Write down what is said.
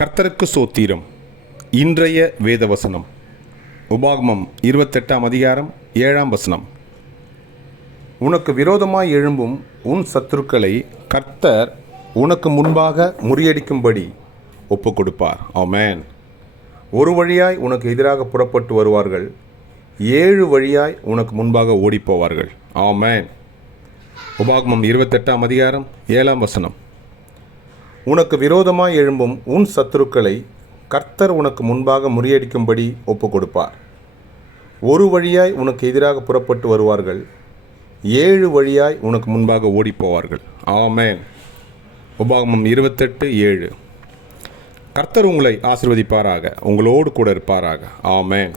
கர்த்தருக்கு சோத்திரம். இன்றைய வேதவசனம். உபாகமம் இருபத்தெட்டாம் அதிகாரம் ஏழாம் வசனம். உனக்கு விரோதமாய் எழும்பும் உன் சத்துருக்களை கர்த்தர் உனக்கு முன்பாக முறியடிக்கும்படி ஒப்பு கொடுப்பார் ஆமென். ஒரு வழியாய் உனக்கு எதிராக புறப்பட்டு வருவார்கள் ஏழு வழியாய் உனக்கு முன்பாக ஓடிப்போவார்கள். ஆமேன். உபாகமம் இருபத்தெட்டாம் அதிகாரம் ஏழாம் வசனம். உனக்கு விரோதமாய் எழும்பும் உன் சத்துருக்களை கர்த்தர் உனக்கு முன்பாக முறியடிக்கும்படி ஒப்பு கொடுப்பார் ஒரு வழியாய் உனக்கு எதிராக புறப்பட்டு வருவார்கள் ஏழு வழியாய் உனக்கு முன்பாக ஓடிப்போவார்கள். ஆமேன். உபாகமம் இருபத்தெட்டு ஏழு. கர்த்தர் உங்களை ஆசிர்வதிப்பாராக உங்களோடு கூட இருப்பாராக. ஆமேன்.